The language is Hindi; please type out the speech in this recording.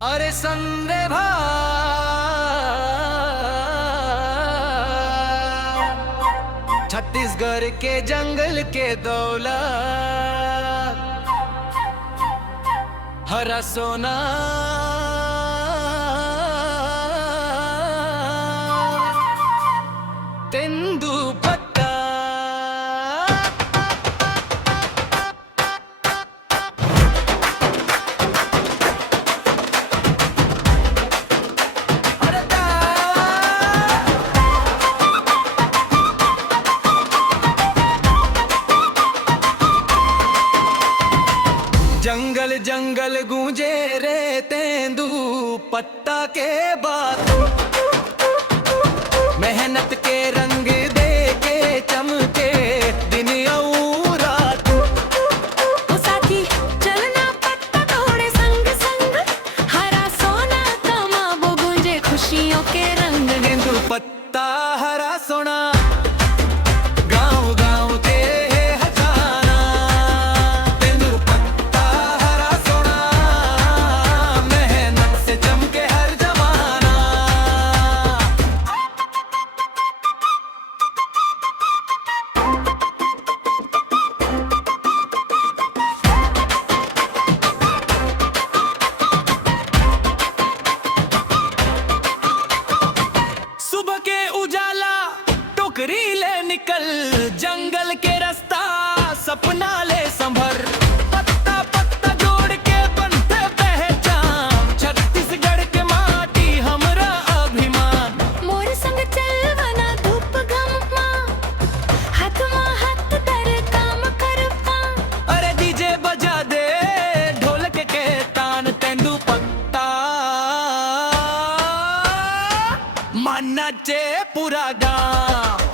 अरे संदे भा छत्तीसगढ़ के जंगल के दौलत हरा सोना तेंदू पत्ता जंगल जंगल गूंजे रे तेंदू पत्ता के बात मेहनत के रंग दे के चमके दिन और रात। ओ साथी चलना पत्ता तोड़े संग संग हरा सोना कमाबो गूंजे खुशियों के रंग। तेंदू पत्ता हरा सोना गाँव गाँव के हजाना। तेंदू पत्ता हरा सोना मेहनत से चमके हर जमाना। सुबह के उजाला टोकरी ले निकल जंगल के रास्ता सपना ले संभर। पत्ता पत्ता जोड़ के बनते पहचान छत्तीसगढ़ के माटी हमरा अभिमान। मोर संग चलवना धूप घम मा हाथ मा हाथ दर काम कर पा। अरे डीजे बजा दे ढोलक के तान। तेंदू पत्ता मन नाचे पूरा गाँव।